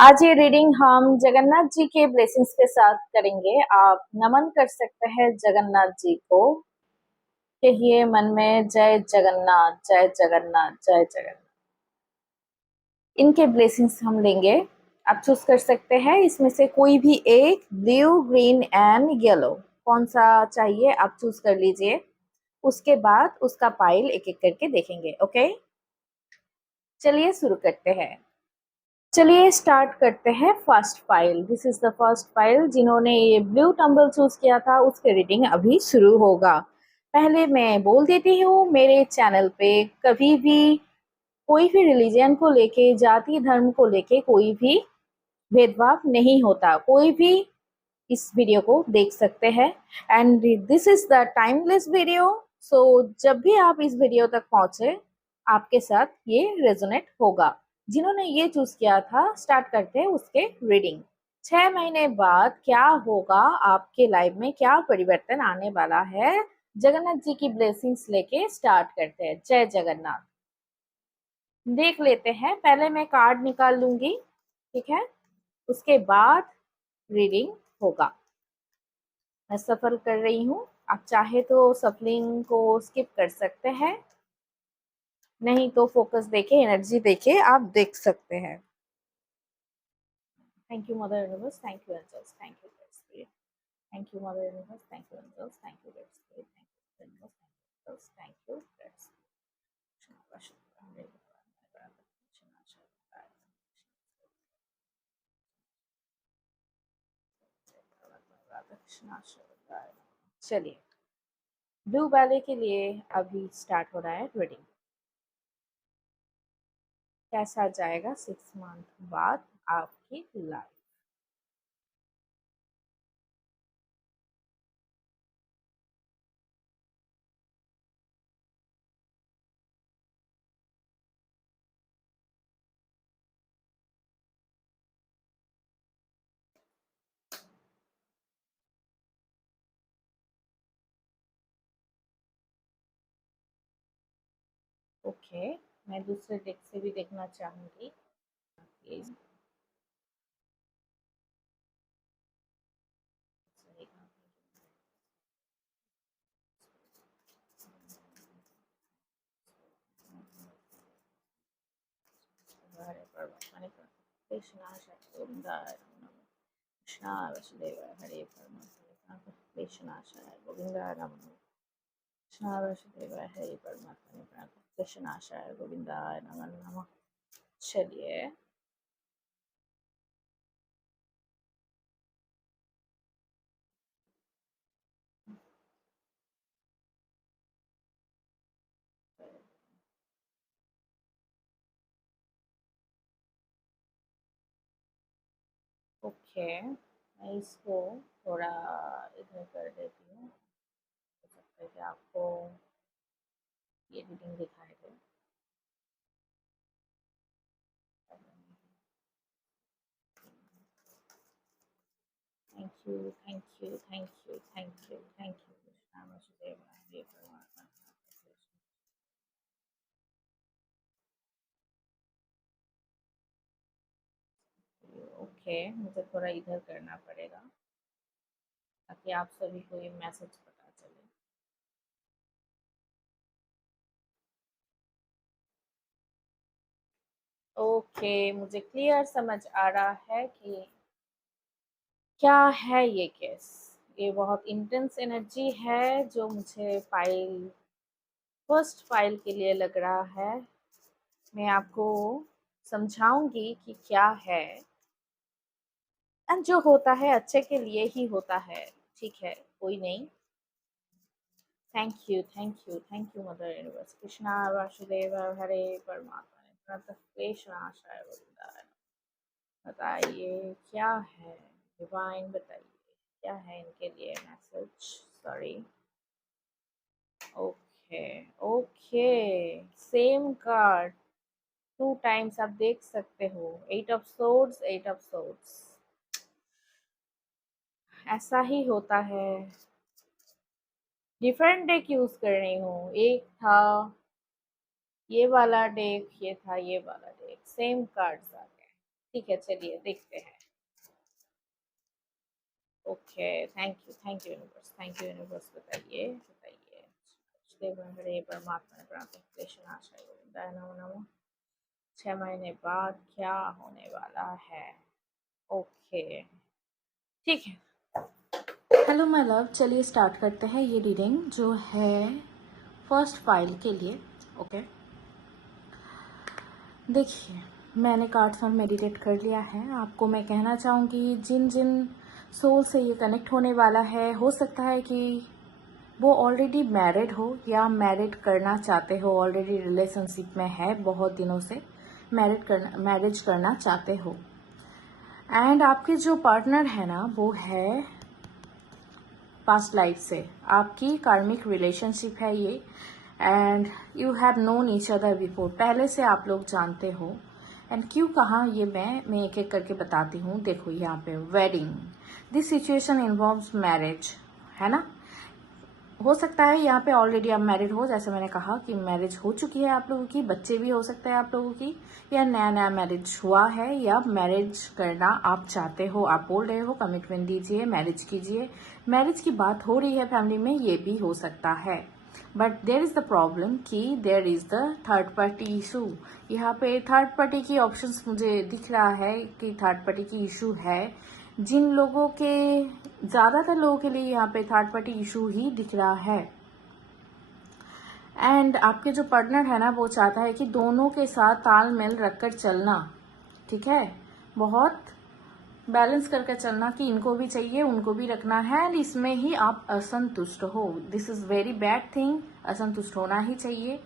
आज ये रीडिंग हम जगन्नाथ जी के ब्लेसिंग्स के साथ करेंगे। आप नमन कर सकते हैं जगन्नाथ जी को। कहिए मन में जय जगन्नाथ जय जगन्नाथ जय जगन्नाथ। इनके ब्लेसिंग्स हम लेंगे। आप चूज कर सकते हैं इसमें से कोई भी एक, ब्लू, ग्रीन एंड येलो। कौन सा चाहिए आप चूज कर लीजिए। उसके बाद उसका पाइल एक एक करके देखेंगे। ओके, चलिए शुरू करते हैं। चलिए स्टार्ट करते हैं first file. This is the first file. जिन्होंने ये ब्लू टम्बल चूज किया था उसके रीडिंग अभी शुरू होगा। पहले मैं बोल देती हूँ, मेरे चैनल पे कभी भी कोई भी रिलीजन को लेके, जाति धर्म को लेके कोई भी भेदभाव नहीं होता। कोई भी इस वीडियो को देख सकते हैं and this is the timeless video. सो जब भी आप इस वीडियो तक पहुंचे आपके साथ ये रेजोनेट होगा। जिन्होंने ये चूज किया था, स्टार्ट करते हैं उसके रीडिंग। 6 महीने बाद क्या होगा आपके लाइफ में, क्या परिवर्तन आने वाला है, जगन्नाथ जी की ब्लेसिंग्स लेके स्टार्ट करते हैं। जय जगन्नाथ। देख लेते हैं। पहले मैं कार्ड निकाल लूंगी, ठीक है, उसके बाद रीडिंग होगा। मैं सफल कर रही हूँ। आप चाहे तो सफलिंग को स्किप कर सकते हैं, नहीं तो फोकस देके, एनर्जी देके आप देख सकते हैं। Thank you mother universe, thank you angels, thank you God spirit, thank you mother universe, thank you angels, thank you God spirit, thank you universe, thank you God spirit. चलिए, blue वाले के लिए अभी स्टार्ट हो रहा है reading. कैसा जाएगा 6 मंथ बाद आपकी लाइफ। ओके, मैं दूसरे डेक से भी देखना चाहूंगी प्लीज। कृष्णा वसुदेव हरे परमात्मा, कृष्णा गोविंदा नमः। कृष्णा वसुदेव हरे परमात्मा, कृष्णा गोविंदा नमः। चलिए, ओके, मैं इसको थोड़ा इधर कर देती हूँ। हो सकता है कि आपको ये रीडिंग दिखाई दे। Thank you, thank you, thank you, thank you, thank you. Krishna Vasudev हरे परमात्मा। ओके, मुझे थोड़ा इधर करना पड़ेगा ताकि आप सभी को ये मैसेज पता चले। ओके, मुझे क्लियर समझ आ रहा है कि क्या है ये केस। ये बहुत इंटेंस एनर्जी है जो मुझे फाइल, फर्स्ट फाइल के लिए लग रहा है। मैं आपको समझाऊंगी कि क्या है एंड जो होता है अच्छे के लिए ही होता है। ठीक है, कोई नहीं। Thank you, thank you, thank you mother universe. Krishna Vasudev हरे परमात्मा, कृष्णा शाय गोविंदा। बताइए क्या है, डिवाइन बताइए क्या है इनके लिए message. Sorry. Okay, okay, same card 2 times आप देख सकते हो। 8 ऑफ सोर्ड्स, 8 ऑफ सोर्ड्स। ऐसा ही होता है। डिफरेंट डेक यूज कर रही हूँ। एक था ये वाला डेक, ये था ये वाला डेक, सेम कार्ड्स आ गए। ठीक है, चलिए देखते हैं। Okay, thank you universe, thank you universe. बताइए बताइए। देव हरे परमात्मा प्राप्त क्लेशन आशा गोविंदाय नमो नमः। 6 महीने बाद क्या होने वाला है? ओके, ठीक है। हेलो माय लव, चलिए स्टार्ट करते हैं ये रीडिंग जो है फर्स्ट फाइल के लिए। ओके, देखिए मैंने कार्ड्स और मेडिटेट कर लिया है। आपको मैं कहना चाहूँगी जिन जिन सोल से ये कनेक्ट होने वाला है, हो सकता है कि वो ऑलरेडी मैरिड हो या मैरिड करना चाहते हो, ऑलरेडी रिलेशनशिप में है बहुत दिनों से, मैरिज करना चाहते हो। एंड आपके जो पार्टनर है ना, वो है पास्ट लाइफ से, आपकी कार्मिक रिलेशनशिप है ये। And you have known each other before, पहले से आप लोग जानते हो। एंड क्यों कहा ये मैं एक एक करके बताती हूँ। देखो यहाँ पे wedding, this situation involves marriage, है ना। हो सकता है यहाँ पे ऑलरेडी आप मैरिड हो, जैसे मैंने कहा कि मैरिज हो चुकी है आप लोगों की, बच्चे भी हो सकते हैं आप लोगों की, या नया नया मैरिज हुआ है, या मैरिज करना आप चाहते हो। आप बोल रहे हो कमिटमेंट दीजिए, मैरिज कीजिए, मैरिज की बात हो रही है फैमिली में, ये भी हो सकता है। But there is the problem कि there is the third party issue. यहाँ पे थर्ड पार्टी की ऑप्शंस मुझे दिख रहा है कि थर्ड पार्टी की इशू है। जिन लोगों के, ज्यादातर लोगों के लिए यहाँ पे थर्ड पार्टी इशू ही दिख रहा है। एंड आपके जो पार्टनर है ना, वो चाहता है कि दोनों के साथ तालमेल रखकर चलना, ठीक है, बहुत बैलेंस करके चलना, कि इनको भी चाहिए उनको भी रखना है। एंड इसमें ही आप असंतुष्ट हो, this is very bad thing, असंतुष्ट होना ही चाहिए।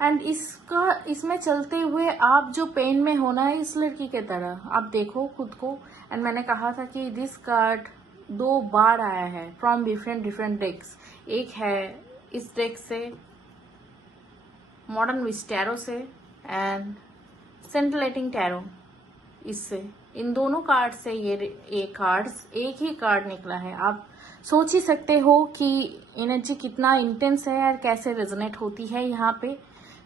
एंड इसमें चलते हुए आप जो पेन में होना है, इस लड़की के तरह आप देखो खुद को। एंड मैंने कहा था कि दिस कार्ड 2 बार आया है फ्रॉम डिफरेंट डिफरेंट डेक्स। एक है इस डेक से, मॉडर्न विश टैरो से, एंड सेंटिलेटिंग टैरो इससे। इन दोनों कार्ड से ये कार्ड्स एक ही कार्ड निकला है। आप सोच ही सकते हो कि एनर्जी कितना इंटेंस है और कैसे रेजोनेट होती है। यहाँ पे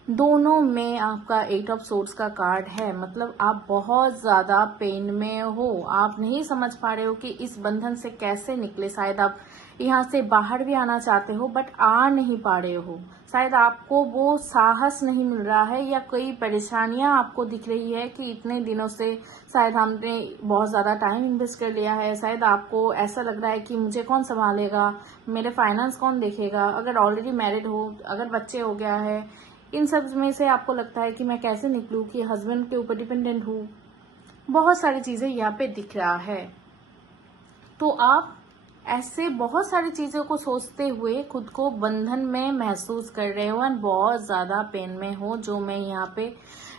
दोनों में आपका 8 ऑफ सोर्ड्स का कार्ड है, मतलब आप बहुत ज्यादा पेन में हो, आप नहीं समझ पा रहे हो कि इस बंधन से कैसे निकले। शायद आप यहाँ से बाहर भी आना चाहते हो बट आ नहीं पा रहे हो, शायद आपको वो साहस नहीं मिल रहा है, या कई परेशानियां आपको दिख रही है कि इतने दिनों से शायद हमने बहुत ज़्यादा टाइम इन्वेस्ट कर लिया है। शायद आपको ऐसा लग रहा है कि मुझे कौन संभालेगा, मेरे फाइनेंस कौन देखेगा, अगर ऑलरेडी मैरिड हो, अगर बच्चे हो गया है, इन सब में से आपको लगता है कि मैं कैसे निकलूं, कि हस्बैंड के ऊपर डिपेंडेंट हूँ। बहुत सारी चीज़ें यहाँ पे दिख रहा है। तो आप ऐसे बहुत सारी चीजों को सोचते हुए खुद को बंधन में महसूस कर रहे हो, एंड बहुत ज्यादा पेन में हो, जो मैं यहाँ पे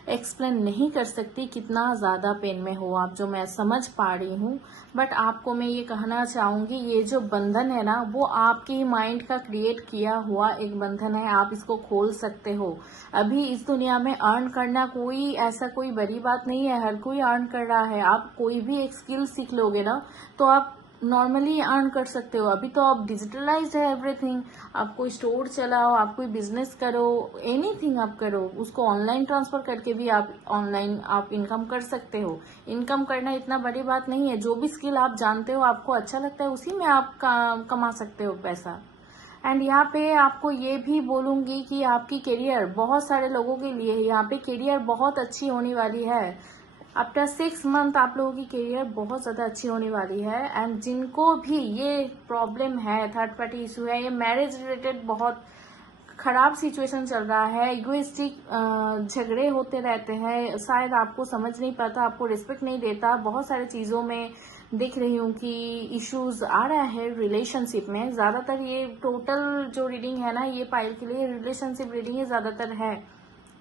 एक्सप्लेन नहीं कर सकती कितना ज्यादा पेन में हो आप, जो मैं समझ पा रही हूँ। बट आपको मैं ये कहना चाहूंगी, ये जो बंधन है ना, वो आपके माइंड का क्रिएट किया हुआ एक बंधन है। आप इसको खोल सकते हो। अभी इस दुनिया में अर्न करना कोई ऐसा कोई बड़ी बात नहीं है, हर कोई अर्न कर रहा है। आप कोई भी एक स्किल सीख लोगे ना, तो आप नॉर्मली अर्न कर सकते हो। अभी तो आप डिजिटलाइज्ड है एवरीथिंग, आप कोई स्टोर चलाओ, आप कोई बिजनेस करो, एनीथिंग आप करो, उसको ऑनलाइन ट्रांसफर करके भी आप ऑनलाइन आप इनकम कर सकते हो। इनकम करना इतना बड़ी बात नहीं है। जो भी स्किल आप जानते हो, आपको अच्छा लगता है, उसी में आप कमा सकते हो पैसा। एंड यहाँ पे आपको ये भी बोलूंगी कि आपकी करियर, बहुत सारे लोगों के लिए यहाँ पे करियर बहुत अच्छी होने वाली है। आफ्टर 6 मंथ आप लोगों की करियर बहुत ज्यादा अच्छी होने वाली है। एंड जिनको भी ये प्रॉब्लम है, थर्ड पार्टी इशू है, ये मैरिज रिलेटेड बहुत खराब सिचुएशन चल रहा है, इगोइस्टिक झगड़े होते रहते हैं, शायद आपको समझ नहीं पाता, आपको रिस्पेक्ट नहीं देता, बहुत सारी चीजों में देख रही हूँ कि इश्यूज आ रहा है रिलेशनशिप में। ज्यादातर ये टोटल जो रीडिंग है ना, ये पाइल के लिए रिलेशनशिप रीडिंग ही ज्यादातर है।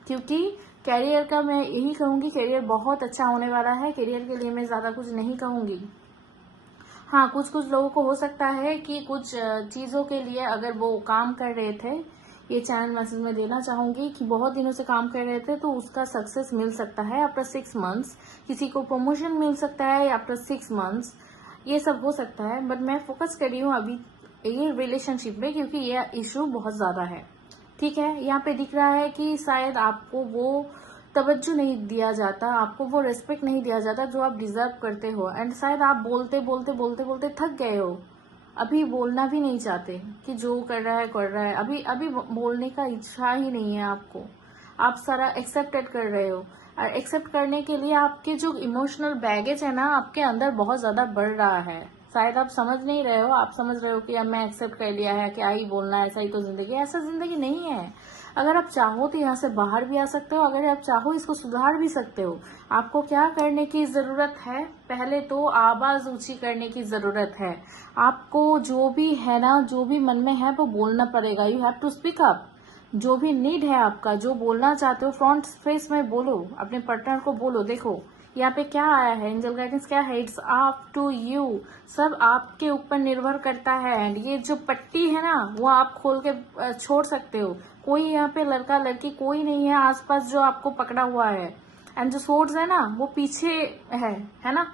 क्योंकि कैरियर का मैं यही कहूंगी, कैरियर बहुत अच्छा होने वाला है। कैरियर के लिए मैं ज्यादा कुछ नहीं कहूंगी। हाँ, कुछ कुछ लोगों को हो सकता है कि कुछ चीजों के लिए अगर वो काम कर रहे थे, ये चैनल मैसेज में देना चाहूंगी कि बहुत दिनों से काम कर रहे थे, तो उसका सक्सेस मिल सकता है आफ्टर 6 मंथ्स। किसी को प्रमोशन मिल सकता है आफ्टर 6 मंथ्स, ये सब हो सकता है। बट मैं फोकस कर रही हूँ अभी ये रिलेशनशिप में, क्योंकि ये इशू बहुत ज्यादा है। ठीक है, यहाँ पे दिख रहा है कि शायद आपको वो तवज्जो नहीं दिया जाता, आपको वो रिस्पेक्ट नहीं दिया जाता जो आप डिजर्व करते हो। एंड शायद आप बोलते बोलते बोलते बोलते थक गए हो, अभी बोलना भी नहीं चाहते कि जो कर रहा है, अभी अभी बोलने का इच्छा ही नहीं है आपको। आप सारा एक्सेप्टेड कर रहे हो, और एक्सेप्ट करने के लिए आपके जो इमोशनल बैगेज है ना आपके अंदर बहुत ज्यादा बढ़ रहा है। शायद आप समझ नहीं रहे हो, आप समझ रहे हो कि अब मैं एक्सेप्ट कर लिया है, क्या ही बोलना है, ऐसा ही तो जिंदगी, ऐसा जिंदगी नहीं है। अगर आप चाहो तो यहाँ से बाहर भी आ सकते हो, अगर आप चाहो इसको सुधार भी सकते हो। आपको क्या करने की जरूरत है, पहले तो आवाज ऊंची करने की जरूरत है। आपको जो भी है ना, जो भी मन में है वो बोलना पड़ेगा। You have to speak up. जो भी नीड है आपका, जो बोलना चाहते हो फ्रंट फेस में बोलो, अपने पार्टनर को बोलो। देखो यहाँ पे क्या आया है, एंजल गाइडेंस क्या है, इट्स अप टू यू। सब आपके ऊपर निर्भर करता है। एंड ये जो पट्टी है ना वो आप खोल के छोड़ सकते हो। कोई यहाँ पे लड़का लड़की कोई नहीं है आसपास जो आपको पकड़ा हुआ है। एंड जो सोर्स है ना वो पीछे है ना,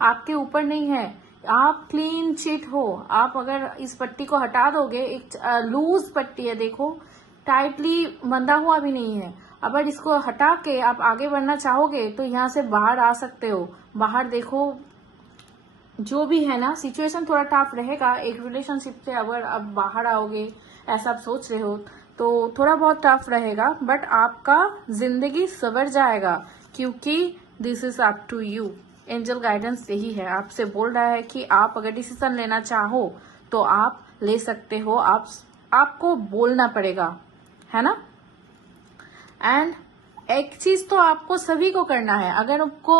आपके ऊपर नहीं है। आप क्लीन चिट हो। आप अगर इस पट्टी को हटा दोगे, एक लूज पट्टी है, देखो टाइटली बंधा हुआ भी नहीं है। अगर इसको हटा के आप आगे बढ़ना चाहोगे तो यहाँ से बाहर आ सकते हो। बाहर देखो, जो भी है ना सिचुएशन थोड़ा टफ रहेगा एक रिलेशनशिप से, अगर आप बाहर आओगे ऐसा आप सोच रहे हो तो थोड़ा बहुत टफ रहेगा, बट आपका जिंदगी सवर जाएगा, क्योंकि this is up to you. Angel guidance यही है, आपसे बोल रहा है कि आप अगर डिसीजन लेना चाहो तो आप ले सकते हो। आपको बोलना पड़ेगा, है ना। एंड एक चीज तो आपको सभी को करना है, अगर आपको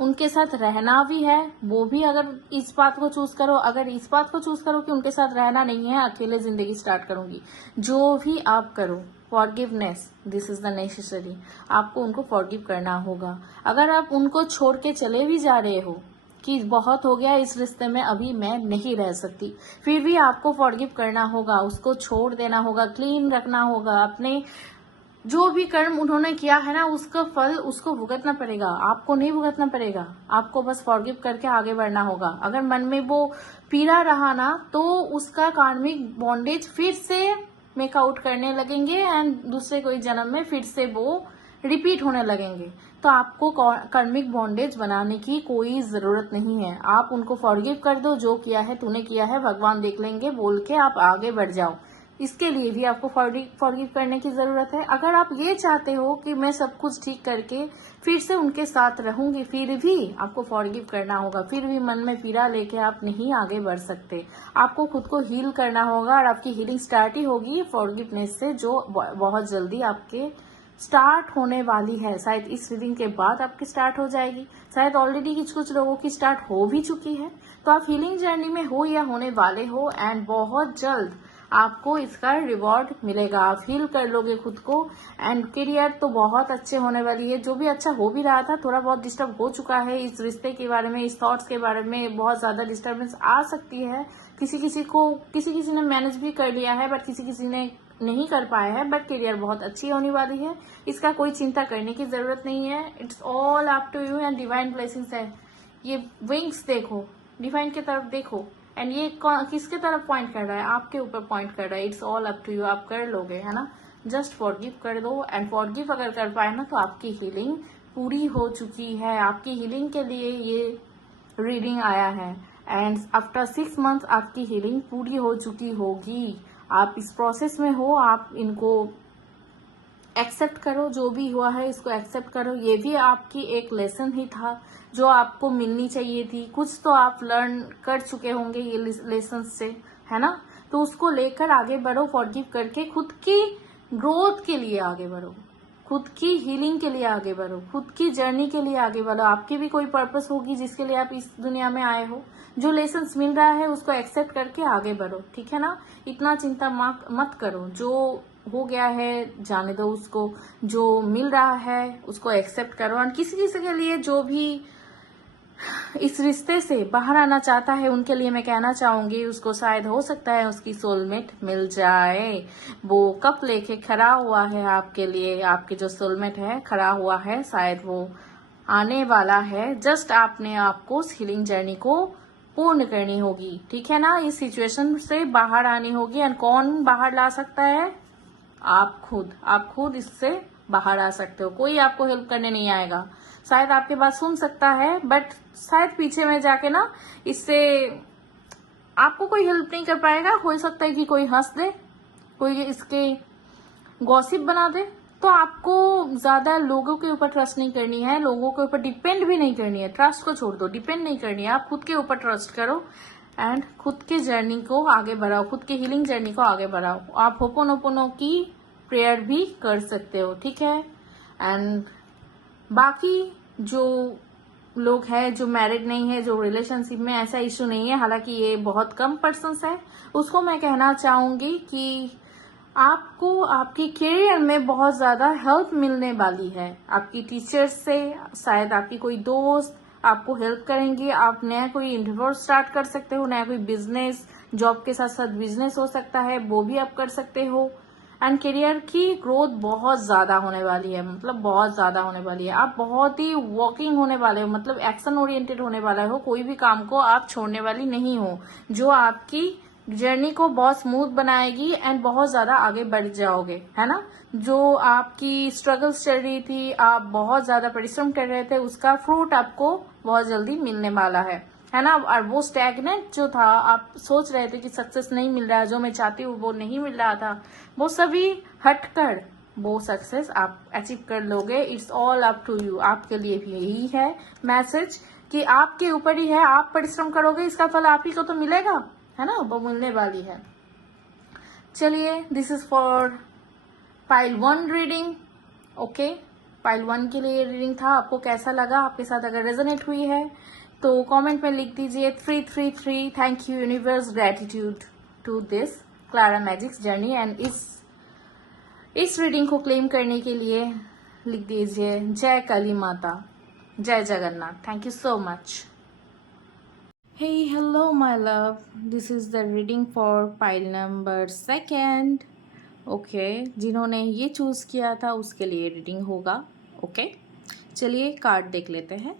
उनके साथ रहना भी है वो भी, अगर इस बात को चूज करो, अगर इस बात को चूज करो कि उनके साथ रहना नहीं है, अकेले जिंदगी स्टार्ट करूंगी, जो भी आप करो, forgiveness this is the necessary. आपको उनको फॉरगिव करना होगा। अगर आप उनको छोड़ के चले भी जा रहे हो कि बहुत हो गया इस रिश्ते में, अभी मैं नहीं रह सकती, फिर भी आपको फॉरगिव करना होगा, उसको छोड़ देना होगा, क्लीन रखना होगा। अपने जो भी कर्म उन्होंने किया है ना उसका फल उसको भुगतना पड़ेगा, आपको नहीं भुगतना पड़ेगा। आपको बस फॉरगिव करके आगे बढ़ना होगा। अगर मन में वो पीड़ा रहा ना तो उसका कार्मिक बॉन्डेज फिर से मेकआउट करने लगेंगे, एंड दूसरे कोई जन्म में फिर से वो रिपीट होने लगेंगे। तो आपको कार्मिक बॉन्डेज बनाने की कोई जरूरत नहीं है। आप उनको फॉरगिव कर दो, जो किया है तूने किया है, भगवान देख लेंगे बोल के आप आगे बढ़ जाओ। इसके लिए भी आपको फॉरगिव करने की जरूरत है। अगर आप ये चाहते हो कि मैं सब कुछ ठीक करके फिर से उनके साथ रहूंगी, फिर भी आपको फॉरगिव करना होगा, फिर भी मन में पीड़ा लेके आप नहीं आगे बढ़ सकते। आपको खुद को हील करना होगा, और आपकी हीलिंग स्टार्ट ही होगी फॉरगिवनेस से, जो बहुत जल्दी आपके स्टार्ट होने वाली है। शायद इस रीडिंग के बाद आपकी स्टार्ट हो जाएगी, शायद ऑलरेडी कुछ लोगों की स्टार्ट हो भी चुकी है। तो आप हीलिंग जर्नी में हो या होने वाले हो, एंड बहुत जल्द आपको इसका रिवॉर्ड मिलेगा। आप हील कर लोगे खुद को, एंड करियर तो बहुत अच्छे होने वाली है। जो भी अच्छा हो भी रहा था, थोड़ा बहुत डिस्टर्ब हो चुका है इस रिश्ते के बारे में, इस थॉट्स के बारे में बहुत ज्यादा डिस्टर्बेंस आ सकती है। किसी ने मैनेज भी कर लिया है, बट किसी ने नहीं कर पाया है, बट करियर बहुत अच्छी होने वाली है। इसका कोई चिंता करने की जरूरत नहीं है। It's all up to you, and divine blessings है। ये विंग्स देखो, डिवाइन की तरफ देखो, एंड ये किसके तरफ पॉइंट कर रहा है, आपके ऊपर पॉइंट कर रहा है। It's all up to you, आप कर लोगे, है ना। जस्ट फॉरगिव कर दो, एंड फॉरगिव अगर कर पाए ना तो आपकी हीलिंग पूरी हो चुकी है। आपकी हीलिंग के लिए ये रीडिंग आया है, एंड आफ्टर 6 मंथ्स आपकी हीलिंग पूरी हो चुकी होगी। आप इस प्रोसेस में हो, आप इनको एक्सेप्ट करो, जो भी हुआ है इसको एक्सेप्ट करो। ये भी आपकी एक लेसन ही था जो आपको मिलनी चाहिए थी। कुछ तो आप लर्न कर चुके होंगे ये लेसन से, है ना। तो उसको लेकर आगे बढ़ो, फॉरगिव करके खुद की ग्रोथ के लिए आगे बढ़ो, खुद की हीलिंग के लिए आगे बढ़ो, खुद की जर्नी के लिए आगे बढ़ो। आपकी भी कोई पर्पस होगी जिसके लिए आप इस दुनिया में आए हो। जो लेसन्स मिल रहा है उसको एक्सेप्ट करके आगे बढ़ो, ठीक है ना। इतना चिंता मत करो, जो हो गया है जाने दो उसको, जो मिल रहा है उसको एक्सेप्ट करो। और किसी के लिए जो भी इस रिश्ते से बाहर आना चाहता है उनके लिए मैं कहना चाहूंगी, उसको शायद हो सकता है उसकी सोलमेट मिल जाए। वो कप लेके खड़ा हुआ है आपके लिए, आपके जो सोलमेट है खड़ा हुआ है, शायद वो आने वाला है। जस्ट आपने आपको हीलिंग जर्नी को पूर्ण करनी होगी, ठीक है ना। इस सिचुएशन से बाहर आनी होगी, एंड कौन बाहर ला सकता है, आप खुद इससे बाहर आ सकते हो। कोई आपको हेल्प करने नहीं आएगा। शायद आपके बात सुन सकता है, बट शायद पीछे में जाके ना इससे आपको कोई हेल्प नहीं कर पाएगा। हो सकता है कि कोई हंस दे, कोई इसके गॉसिप बना दे। तो आपको ज्यादा लोगों के ऊपर ट्रस्ट नहीं करनी है, लोगों के ऊपर डिपेंड भी नहीं करनी है। ट्रस्ट को छोड़ दो, डिपेंड नहीं करनी है, आप खुद के ऊपर ट्रस्ट करो एंड खुद के जर्नी को आगे बढ़ाओ, खुद के हीलिंग जर्नी को आगे बढ़ाओ। आप होपोनोपोनो की प्रेयर भी कर सकते हो, ठीक है। एंड बाकी जो लोग हैं जो मैरिड नहीं है, जो रिलेशनशिप में, ऐसा इश्यू नहीं है, हालांकि ये बहुत कम पर्सन्स है, उसको मैं कहना चाहूंगी कि आपको आपके करियर में बहुत ज्यादा हेल्प मिलने वाली है आपकी टीचर्स से। शायद आपकी कोई दोस्त आपको हेल्प करेंगी। आप नया कोई इंटरव्यू स्टार्ट कर सकते हो, नया कोई बिजनेस, जॉब के साथ साथ बिजनेस हो सकता है, वो भी आप कर सकते हो। एंड करियर की ग्रोथ बहुत ज्यादा होने वाली है, मतलब बहुत ज्यादा होने वाली है। आप बहुत ही वर्किंग होने वाले हो, मतलब एक्शन ओरिएंटेड होने वाला हो। कोई भी काम को आप छोड़ने वाली नहीं हो, जो आपकी जर्नी को बहुत स्मूथ बनाएगी एंड बहुत ज्यादा आगे बढ़ जाओगे, है ना। जो आपकी स्ट्रगल्स चल रही थी, आप बहुत ज्यादा परिश्रम कर रहे थे, उसका फ्रूट आपको बहुत जल्दी मिलने वाला है ना। और वो स्टैग्नेंट जो था, आप सोच रहे थे कि सक्सेस नहीं मिल रहा है, जो मैं चाहती हूँ वो नहीं मिल रहा था, वो सभी हटकर वो सक्सेस आप अचीव कर लोगे। It's all up to you. आपके लिए भी यही है मैसेज कि आपके ऊपर ही है। आप परिश्रम करोगे, इसका फल आप ही को तो मिलेगा, है ना, वो मिलने वाली है। चलिए, this is for pile 1 reading. Okay, pile 1 के लिए रीडिंग था। आपको कैसा लगा? आपके साथ अगर रेजोनेट हुई है तो कमेंट में लिख दीजिए 333 thank you universe, gratitude to this Clara magics journey. And इस रीडिंग को क्लेम करने के लिए लिख दीजिए जय काली माता, जय Jagannath. Thank you so much. Hey, hello, my love. This is the reading for pile number 2. Okay, जिन्होंने ये चूज किया था उसके लिए रीडिंग होगा। ओके, चलिए कार्ड देख लेते हैं।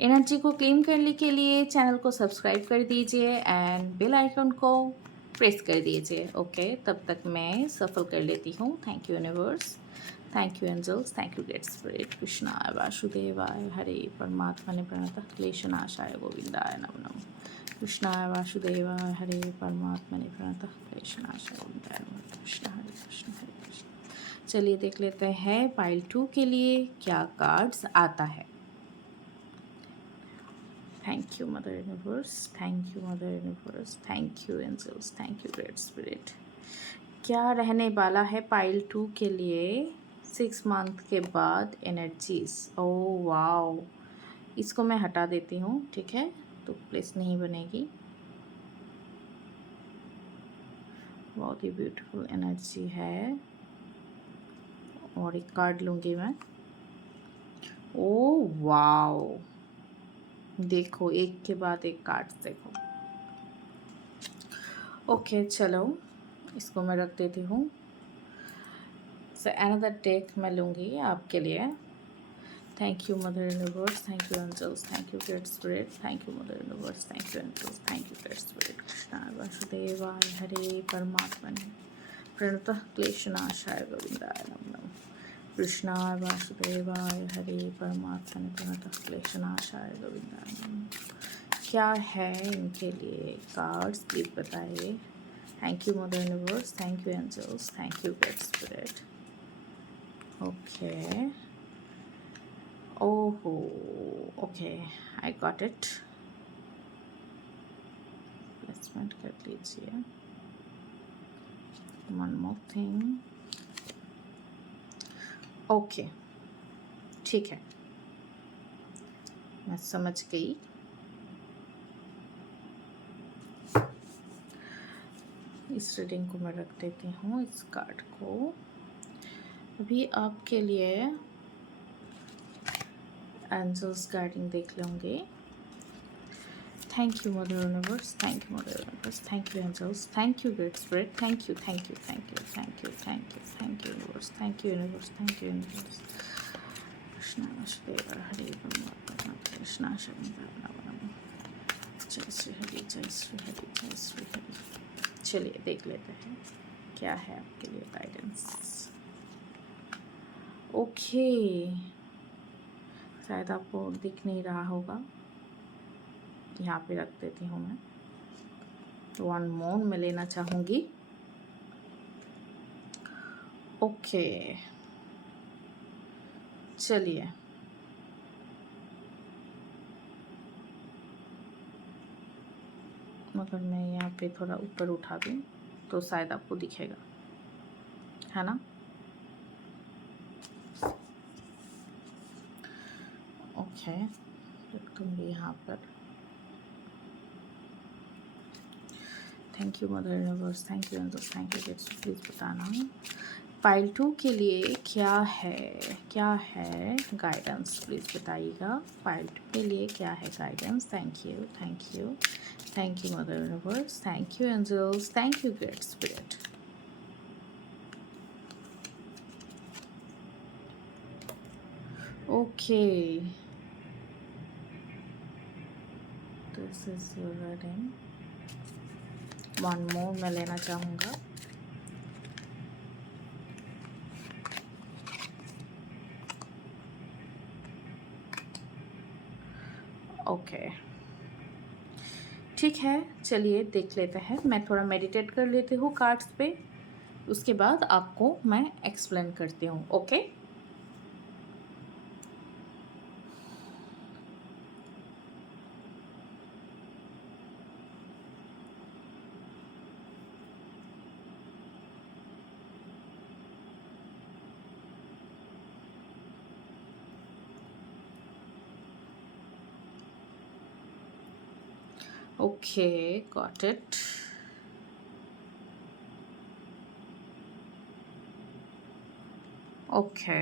एनर्जी को क्लेम करने के लिए चैनल को सब्सक्राइब कर दीजिए एंड बेल आइकन को प्रेस कर दीजिए। ओके, तब तक मैं सफल कर लेती हूँ। Thank you universe, thank you angels, thank you great spirit. कृष्णाय वासुदेवाय हरे परमात्मने प्रणतः क्लेशनाशाय गोविंदाय नमो नमः। कृष्णाय वासुदेवाय हरे परमात्मने प्रणतः क्लेशनाशाय गोविंदाय नमः। कृष्ण हरे कृष्ण हरे कृष्ण। चलिए देख लेते हैं पाइल 2 के लिए क्या कार्ड्स आता है। Thank you mother universe, thank you mother universe, thank you angels, thank you great spirit. क्या रहने वाला है पाइल 2 के लिए 6 मंथ के बाद एनर्जीज? ओह वाओ, इसको मैं हटा देती हूँ, ठीक है, तो प्लेस नहीं बनेगी। बहुत ही ब्यूटीफुल एनर्जी है। और एक कार्ड लूँगी मैं। ओह वाओ, देखो एक के बाद एक कार्ड देखो। ओके चलो, इसको मैं रख देती हूँ। अनदर टेक मैं लूँगी आपके लिए। Thank you mother universe, thank you angels, thank you great spirit, thank you mother universe, thank you angels, thank you great spirit. कृष्णाय वासुदेवाय हरे परमात्मने प्रणतः क्लेशनाशाय गोविंदाय नमो नमः। कृष्णाय वासुदेवाय हरे परमात्मने प्रणतः क्लेशनाशाय गोविंदाय नमो नमः। क्या है इनके लिए कार्ड्स, प्लीज बताइए। Thank you mother universe, thank you angels, thank you great spirit. Okay, oh okay, I got it. Placement कर लीजिए। one more thing. ओके ठीक है, मैं समझ गई। इस रीडिंग को मैं रख देती हूँ, इस कार्ड को। अभी आपके लिए एंजल्स गाइडिंग देख लूँगी। Thank you mother universe, thank you mother universe, thank you angels, thank you great spirit, thank you thank you thank you thank you thank you thank you universe, thank you universe, thank you universe. Krishna Vasudev हरे परमात्मा कृष्णा शरण। जय श्री हरि, जय श्री हरि, जय श्री हरि। चलिए देख लेते हैं क्या है आपके लिए गाइडेंस। ओके, शायद आपको दिख नहीं रहा होगा, यहाँ पे रख देती हूँ मैं। वन मोर मैं लेना चाहूँगी। ओके चलिए, मगर मैं यहाँ पे थोड़ा ऊपर उठा दूँ तो शायद आपको दिखेगा, है ना। ओके, रख दूँगी यहाँ पर। Thank you mother universe, thank you angels, thank you gates, please बताना पाइल 2 के लिए क्या है गाइडेंस, प्लीज़ बताइएगा। पाइल 2 के लिए क्या है guidance. Thank you, thank you, thank you mother universe, thank you angels, thank you great spirit. Okay, this is your reading. One more मैं लेना चाहूँगा। ओके ठीक है, चलिए देख लेते हैं। मैं थोड़ा मेडिटेट कर लेती हूँ कार्ड्स पे, उसके बाद आपको मैं एक्सप्लेन करती हूँ। Okay okay, got it. Okay,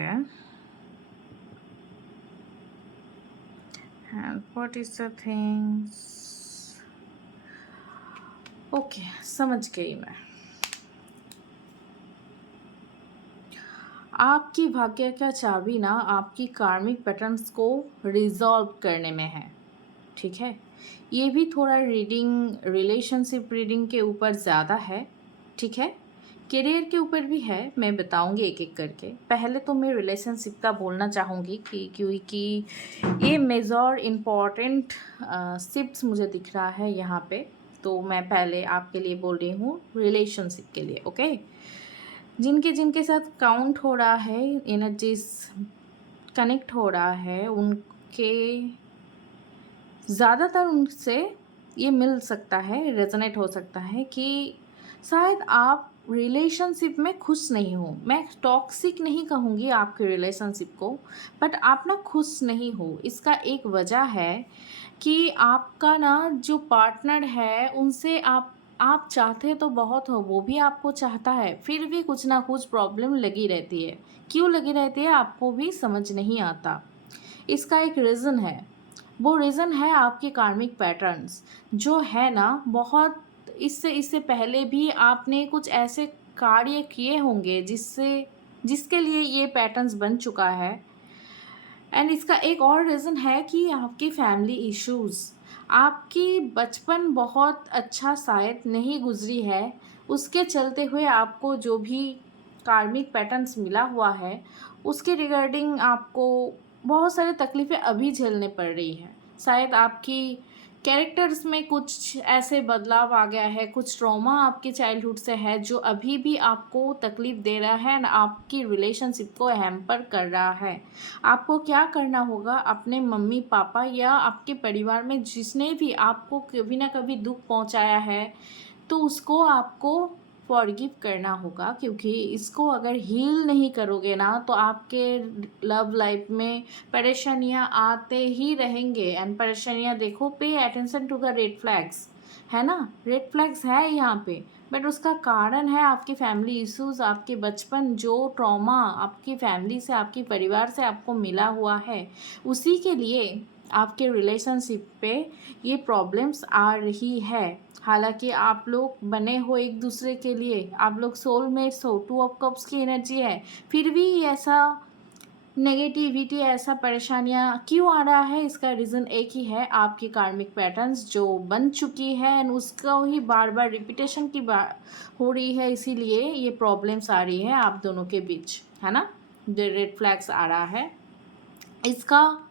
and what is the things? Okay, समझ गई मैं। आपकी भाग्य का चाबी ना आपकी कार्मिक पैटर्न्स को रिजॉल्व करने में है, ठीक है। ये भी थोड़ा रीडिंग, रिलेशनशिप रीडिंग के ऊपर ज़्यादा है, ठीक है। करियर के ऊपर भी है, मैं बताऊंगी एक एक करके। पहले तो मैं रिलेशनशिप का बोलना चाहूँगी कि क्योंकि ये मेजर इम्पॉर्टेंट शिप्स मुझे दिख रहा है यहाँ पे, तो मैं पहले आपके लिए बोल रही हूँ रिलेशनशिप के लिए। ओके, जिनके जिनके साथ काउंट हो रहा है, एनर्जीज कनेक्ट हो रहा है, उनके ज़्यादातर उनसे ये मिल सकता है, रेजोनेट हो सकता है कि शायद आप रिलेशनशिप में खुश नहीं हो। मैं टॉक्सिक नहीं कहूँगी आपके रिलेशनशिप को, बट आप ना खुश नहीं हो। इसका एक वजह है कि आपका ना जो पार्टनर है उनसे आप चाहते तो बहुत हो, वो भी आपको चाहता है, फिर भी कुछ ना कुछ प्रॉब्लम लगी रहती है। क्यों लगी रहती है आपको भी समझ नहीं आता। इसका एक रीज़न है, वो रीज़न है आपके कार्मिक पैटर्न्स जो है ना बहुत, इससे पहले भी आपने कुछ ऐसे कार्य किए होंगे जिसके लिए ये पैटर्न्स बन चुका है। एंड इसका एक और रीज़न है कि आपकी फैमिली इश्यूज़, आपकी बचपन बहुत अच्छा शायद नहीं गुजरी है, उसके चलते हुए आपको जो भी कार्मिक पैटर्न्स मिला हुआ है उसके रिगार्डिंग आपको बहुत सारी तकलीफ़ें अभी झेलने पड़ रही है। शायद आपकी कैरेक्टर्स में कुछ ऐसे बदलाव आ गया है, कुछ ट्रॉमा आपके चाइल्डहुड से है जो अभी भी आपको तकलीफ़ दे रहा है एंड आपकी रिलेशनशिप को हैम्पर कर रहा है। आपको क्या करना होगा, अपने मम्मी पापा या आपके परिवार में जिसने भी आपको कभी ना कभी दुख पहुंचाया है, तो उसको आपको फॉरगिव करना होगा, क्योंकि इसको अगर हील नहीं करोगे ना तो आपके लव लाइफ में परेशानियां आते ही रहेंगे। एंड परेशानियां देखो, pay attention to the red flags, है ना, रेड फ्लैग्स है यहाँ पे, बट उसका कारण है आपकी फैमिली इश्यूज़, आपके बचपन जो ट्रॉमा आपकी फैमिली से, आपके परिवार से आपको मिला हुआ है, उसी के लिए आपके रिलेशनशिप पे ये प्रॉब्लम्स आ रही है। हालांकि आप लोग बने हो एक दूसरे के लिए, आप लोग सोलमेट्स हो, 2 ऑफ कप्स की एनर्जी है, फिर भी ऐसा नेगेटिविटी, ऐसा परेशानियाँ क्यों आ रहा है, इसका रीज़न एक ही है, आपकी कार्मिक पैटर्न्स जो बन चुकी है एंड उसका ही बार बार रिपीटेशन की हो रही है, इसीलिए ये प्रॉब्लम्स आ रही है आप दोनों के बीच, है ना। रेड फ्लैग्स आ रहा है। इसका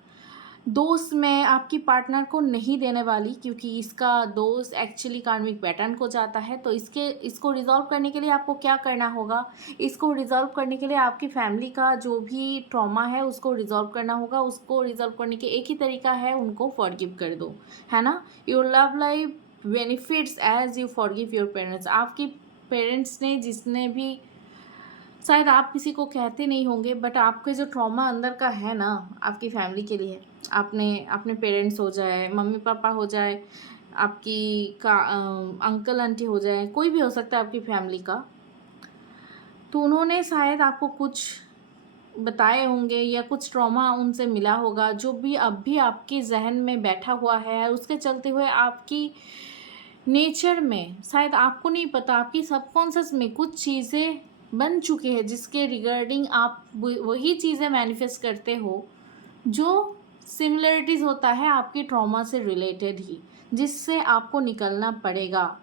दोस्त मैं आपकी पार्टनर को नहीं देने वाली, क्योंकि इसका दोस्त एक्चुअली कार्मिक पैटर्न को जाता है। तो इसको रिजॉल्व करने के लिए आपको क्या करना होगा, इसको रिजॉल्व करने के लिए आपकी फैमिली का जो भी ट्रॉमा है उसको रिजॉल्व करना होगा। उसको रिजॉल्व करने के एक ही तरीका है, उनको फॉरगिव कर दो, है ना। Your love life benefits as you forgive your parents. आपकी पेरेंट्स ने, जिसने भी, शायद आप किसी को कहते नहीं होंगे, बट आपके जो ट्रॉमा अंदर का है ना आपकी फैमिली के लिए, आपने अपने पेरेंट्स हो जाए, मम्मी पापा हो जाए, आपकी का अंकल आंटी हो जाए, कोई भी हो सकता है आपकी फैमिली का, तो उन्होंने शायद आपको कुछ बताए होंगे या कुछ ट्रॉमा उनसे मिला होगा, जो भी अब भी आपके जहन में बैठा हुआ है। उसके चलते हुए आपकी नेचर में, शायद आपको नहीं पता, आपकी सबकॉन्शियस में कुछ चीज़ें बन चुकी है, जिसके रिगार्डिंग आप वही चीज़ें मैनिफेस्ट करते हो जो सिमिलरिटीज़ होता है आपके ट्रॉमा से रिलेटेड ही, जिससे आपको निकलना पड़ेगा,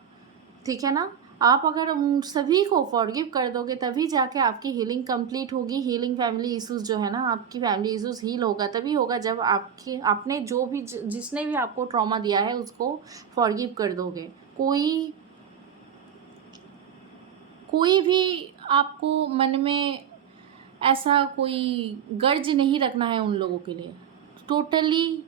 ठीक है ना। आप अगर उन सभी को फॉरगिव कर दोगे, तभी जाके आपकी हीलिंग कंप्लीट होगी। हीलिंग फैमिली इश्यूज़ जो है ना, आपकी फैमिली इश्यूज़ हील होगा तभी होगा जब आपने जो भी, जिसने भी आपको ट्रॉमा दिया है उसको फॉरगिव कर दोगे। कोई भी आपको मन में ऐसा कोई गर्ज नहीं रखना है उन लोगों के लिए। टोटली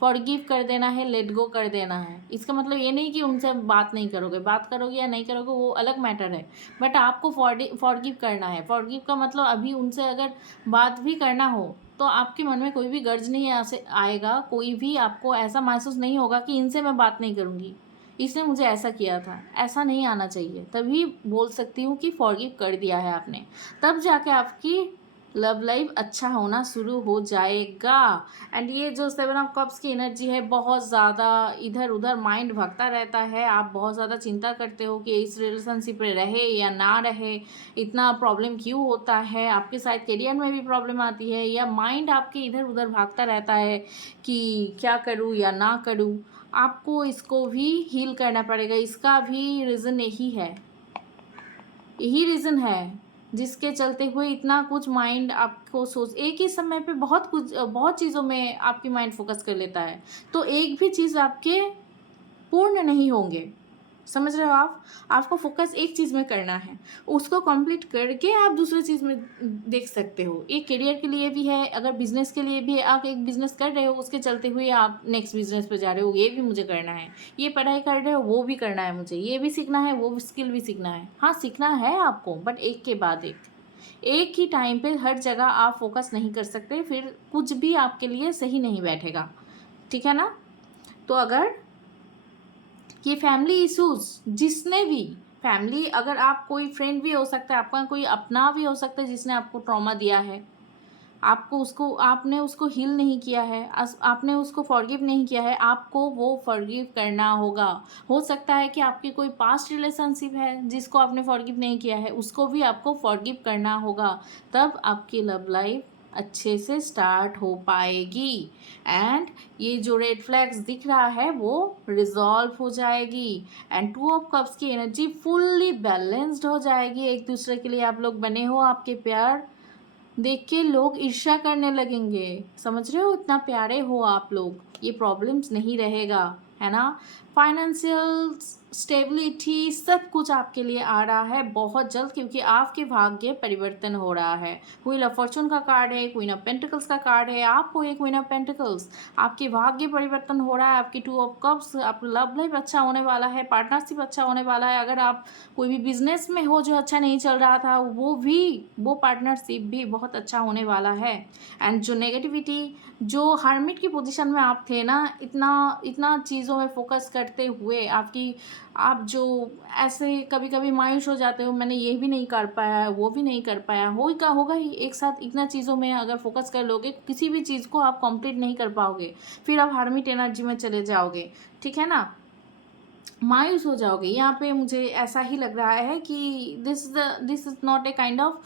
फॉरगिव कर देना है, लेट गो कर देना है। इसका मतलब ये नहीं कि उनसे बात नहीं करोगे, बात करोगे या नहीं करोगे वो अलग मैटर है, बट आपको फॉरगिव करना है। फॉरगिव का मतलब अभी उनसे अगर बात भी करना हो तो आपके मन में कोई भी गर्ज नहीं आएगा, कोई भी आपको ऐसा महसूस नहीं होगा कि इनसे मैं बात नहीं करूँगी, इसने मुझे ऐसा किया था, ऐसा नहीं आना चाहिए। तभी बोल सकती हूँ कि फॉरगिव कर दिया है आपने, तब जाके आपकी लव लाइफ अच्छा होना शुरू हो जाएगा। एंड ये जो 7 ऑफ कप्स की एनर्जी है, बहुत ज़्यादा इधर उधर माइंड भगता रहता है। आप बहुत ज़्यादा चिंता करते हो कि इस रिलेशनशिप में रहे या ना रहे, इतना प्रॉब्लम क्यों होता है, आपके साथ करियर में भी प्रॉब्लम आती है, या माइंड आपके इधर उधर भागता रहता है कि क्या करूँ या ना करूँ। आपको इसको भी हील करना पड़ेगा। इसका भी रीज़न यही रीज़न है जिसके चलते हुए इतना कुछ माइंड आपको एक ही समय पे बहुत चीज़ों में आपकी माइंड फोकस कर लेता है, तो एक भी चीज़ आपके पूर्ण नहीं होंगे। समझ रहे हो आप। आपको फोकस एक चीज़ में करना है, उसको कंप्लीट करके आप दूसरी चीज़ में देख सकते हो। ये करियर के लिए भी है, अगर बिजनेस के लिए भी है, आप एक बिजनेस कर रहे हो, उसके चलते हुए आप नेक्स्ट बिजनेस पे जा रहे हो, ये भी मुझे करना है, ये पढ़ाई कर रहे हो वो भी करना है, मुझे ये भी सीखना है, वो स्किल भी सीखना है। हाँ, सीखना है आपको, बट एक के बाद एक ही टाइम पे हर जगह आप फोकस नहीं कर सकते, फिर कुछ भी आपके लिए सही नहीं बैठेगा, ठीक है ना। तो अगर ये फैमिली इश्यूज, जिसने भी फैमिली, अगर आप कोई फ्रेंड भी हो सकता है, आपका कोई अपना भी हो सकता है जिसने आपको ट्रॉमा दिया है, आपने उसको हील नहीं किया है, आपने उसको फॉरगिव नहीं किया है, आपको वो फॉरगिव करना होगा। हो सकता है कि आपकी कोई पास्ट रिलेशनशिप है जिसको आपने फॉरगिव नहीं किया है, उसको भी आपको फॉरगिव करना होगा, तब आपकी लव लाइफ अच्छे से स्टार्ट हो पाएगी। एंड ये जो रेड फ्लैग्स दिख रहा है वो रिजॉल्व हो जाएगी। एंड 2 ऑफ कप्स की एनर्जी फुल्ली बैलेंस्ड हो जाएगी। एक दूसरे के लिए आप लोग बने हो, आपके प्यार देख के लोग ईर्ष्या करने लगेंगे। समझ रहे हो, इतना प्यारे हो आप लोग, ये प्रॉब्लम्स नहीं रहेगा, है ना। फाइनेंशियल स्टेबिलिटी सब कुछ आपके लिए आ रहा है बहुत जल्द, क्योंकि आपके भाग्य परिवर्तन हो रहा है। व्हील ऑफ फॉर्चून का कार्ड है, क्वीन ऑफ पेंटिकल्स का कार्ड है, आप हो एक क्वीन ऑफ पेंटिकल्स। आपके भाग्य परिवर्तन हो रहा है, आपकी 2 ऑफ कप्स, आप लव लाइफ अच्छा होने वाला है, पार्टनरशिप अच्छा होने वाला है। अगर आप कोई भी बिजनेस में हो जो अच्छा नहीं चल रहा था, वो पार्टनरशिप भी बहुत अच्छा होने वाला है। एंड जो नेगेटिविटी, जो हार्मिट की पोजीशन में आप थे ना, इतना चीज़ों में फोकस करते हुए आप जो ऐसे कभी कभी मायूस हो जाते हो, मैंने ये भी नहीं कर पाया, वो भी नहीं कर पाया, होगा ही एक साथ। इतना चीज़ों में अगर फोकस कर लोगे, किसी भी चीज़ को आप कंप्लीट नहीं कर पाओगे, फिर आप हार्मिट एनर्जी में चले जाओगे, ठीक है ना, मायूस हो जाओगे। यहाँ पे मुझे ऐसा ही लग रहा है कि this is not a kind of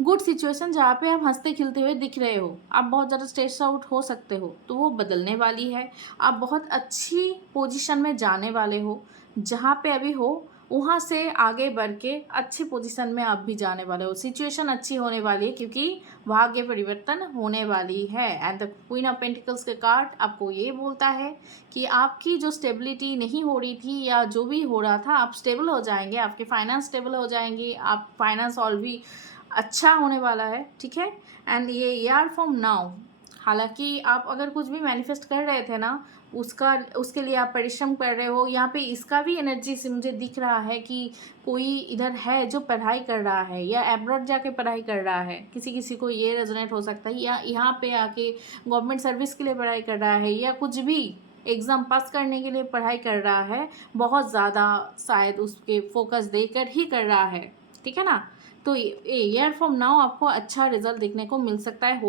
good situation जहाँ पे आप हंसते खिलते हुए दिख रहे हो, आप बहुत ज़्यादा स्ट्रेस आउट हो सकते हो, तो वो बदलने वाली है। आप बहुत अच्छी पोजीशन में जाने वाले हो, जहाँ पे अभी हो वहाँ से आगे बढ़ के अच्छी पोजीशन में आप भी जाने वाले हो। सिचुएशन अच्छी होने वाली है क्योंकि भाग्य परिवर्तन होने वाली है। And the queen of pentacles के कार्ड आपको ये बोलता है कि आपकी जो स्टेबिलिटी नहीं हो रही थी या जो भी हो रहा था, आप स्टेबल हो जाएंगे, आपके फाइनेंस स्टेबल हो जाएंगे, आप फाइनेंस और भी अच्छा होने वाला है, ठीक है। एंड ये ईयर फ्रॉम नाउ, हालांकि आप अगर कुछ भी मैनिफेस्ट कर रहे थे ना, उसके लिए आप परिश्रम कर रहे हो। यहाँ पे इसका भी एनर्जी से मुझे दिख रहा है कि कोई इधर है जो पढ़ाई कर रहा है या एब्रॉड जाके पढ़ाई कर रहा है, किसी किसी को ये रेजोनेट हो सकता है, या यहाँ पे आके गवर्नमेंट सर्विस के लिए पढ़ाई कर रहा है, या कुछ भी एग्ज़ाम पास करने के लिए पढ़ाई कर रहा है। बहुत ज़्यादा शायद उसके फोकस देकर ही कर रहा है, ठीक है ना। तो ईयर फ्रॉम नाउ आपको अच्छा रिजल्ट देखने को मिल सकता है।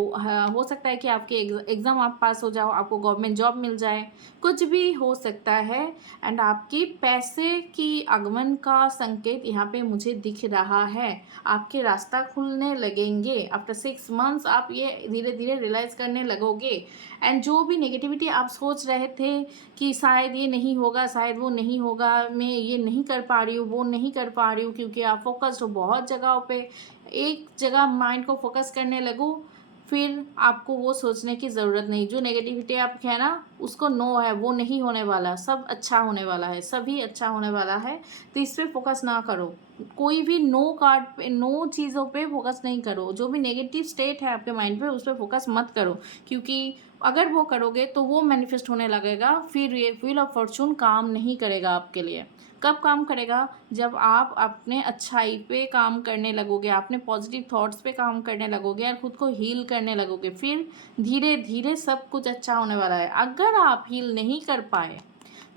हो सकता है कि आपके एग्ज़ाम आप पास हो जाओ, आपको गवर्नमेंट जॉब मिल जाए, कुछ भी हो सकता है। एंड आपकी पैसे की आगमन का संकेत यहाँ पे मुझे दिख रहा है। आपके रास्ता खुलने लगेंगे आफ्टर 6 मंथ्स, आप ये धीरे धीरे रियलाइज़ करने लगोगे। एंड जो भी नेगेटिविटी आप सोच रहे थे कि शायद ये नहीं होगा, शायद वो नहीं होगा, मैं ये नहीं कर पा रही हूँ, वो नहीं कर पा रही हूँ, क्योंकि आप फोकस्ड हो बहुत जगहों पे, एक जगह माइंड को फोकस करने लगो, फिर आपको वो सोचने की ज़रूरत नहीं। जो नेगेटिविटी आप है ना, उसको नो है, वो नहीं होने वाला, सब अच्छा होने वाला है, सभी अच्छा होने वाला है। तो इस पर फोकस ना करो, कोई भी नो कार्ड पे, नो चीज़ों पे फोकस नहीं करो। जो भी नेगेटिव स्टेट है आपके माइंड पे, उस पर फोकस मत करो, क्योंकि अगर वो करोगे तो वो मैनिफेस्ट होने लगेगा। फिर ये व्हील ऑफ फॉर्चून काम नहीं करेगा आपके लिए। कब काम करेगा? जब आप अपने अच्छाई पे काम करने लगोगे, अपने पॉजिटिव थॉट्स पे काम करने लगोगे और खुद को हील करने लगोगे, फिर धीरे धीरे सब कुछ अच्छा होने वाला है। अगर आप हील नहीं कर पाए,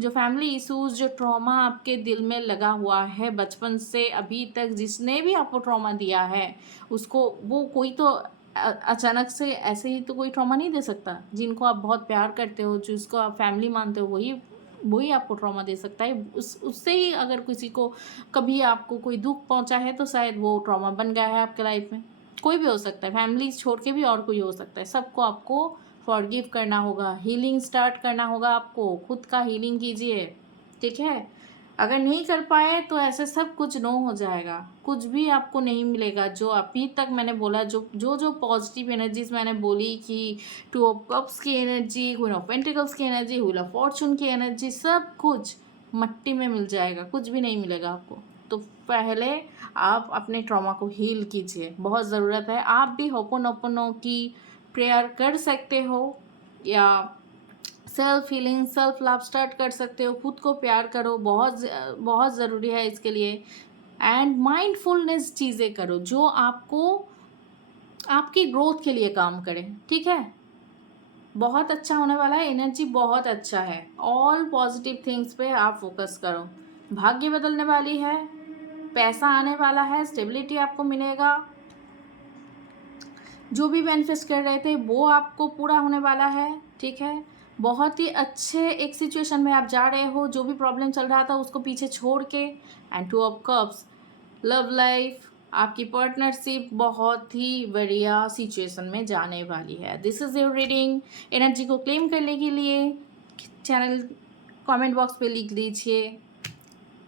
जो फैमिली इश्यूज़, जो ट्रॉमा आपके दिल में लगा हुआ है बचपन से अभी तक, जिसने भी आपको ट्रॉमा दिया है, उसको वो कोई तो अचानक से ऐसे ही तो कोई ट्रॉमा नहीं दे सकता। जिनको आप बहुत प्यार करते हो, जिसको आप फैमिली मानते हो, वही वही आपको ट्रॉमा दे सकता है। उससे ही अगर किसी को कभी आपको कोई दुख पहुंचा है, तो शायद वो ट्रॉमा बन गया है आपके लाइफ में। कोई भी हो सकता है, फैमिली छोड़ के भी और कोई हो सकता है। सबको आपको फॉरगिव करना होगा, हीलिंग स्टार्ट करना होगा आपको, खुद का हीलिंग कीजिए, ठीक है। अगर नहीं कर पाए तो ऐसे सब कुछ नो हो जाएगा, कुछ भी आपको नहीं मिलेगा। जो अभी तक मैंने बोला, जो पॉजिटिव एनर्जीज मैंने बोली कि टू ऑफ कप्स की एनर्जी, क्वीन ऑफ पेंटिकल्स की एनर्जी, व्हील ऑफ फॉर्चून की एनर्जी, सब कुछ मट्टी में मिल जाएगा, कुछ भी नहीं मिलेगा आपको। तो पहले आप अपने ट्रॉमा को हील कीजिए, बहुत ज़रूरत है। आप भी होपोनोपोनो की प्रेयर कर सकते हो, या self healing, self love start कर सकते हो। खुद को प्यार करो, बहुत बहुत ज़रूरी है इसके लिए। एंड माइंडफुलनेस चीज़ें करो जो आपको आपकी ग्रोथ के लिए काम करे, ठीक है। बहुत अच्छा होने वाला है, एनर्जी बहुत अच्छा है। ऑल पॉजिटिव थिंग्स पे आप फोकस करो। भाग्य बदलने वाली है, पैसा आने वाला है, स्टेबिलिटी आपको मिलेगा, जो भी मैनिफेस्ट कर रहे थे वो आपको पूरा होने वाला है, ठीक है। बहुत ही अच्छे एक सिचुएशन में आप जा रहे हो, जो भी प्रॉब्लम चल रहा था उसको पीछे छोड़ के। And two of cups, love life, आपकी पार्टनरशिप बहुत ही बढ़िया सिचुएशन में जाने वाली है। This is your reading. Energy को क्लेम करने के लिए चैनल कमेंट बॉक्स पे लिख लीजिए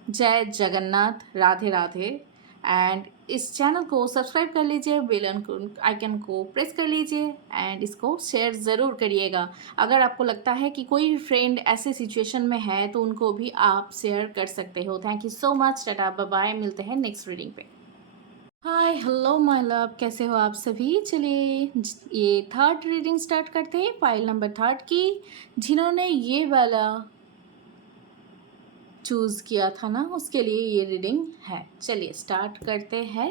जय जगन्नाथ, राधे राधे। एंड इस चैनल को सब्सक्राइब कर लीजिए, बेल आइकन को प्रेस कर लीजिए, एंड इसको शेयर ज़रूर करिएगा। अगर आपको लगता है कि कोई फ्रेंड ऐसे सिचुएशन में है तो उनको भी आप शेयर कर सकते हो। Thank you so much, tata bye bye, मिलते हैं नेक्स्ट रीडिंग पे। हाय हेलो माय लव, कैसे हो आप सभी। चलिए ये थर्ड रीडिंग स्टार्ट करते हैं, फाइल नंबर 3 की। जिन्होंने ये वाला चूज़ किया था ना, उसके लिए ये रीडिंग है। चलिए स्टार्ट करते हैं।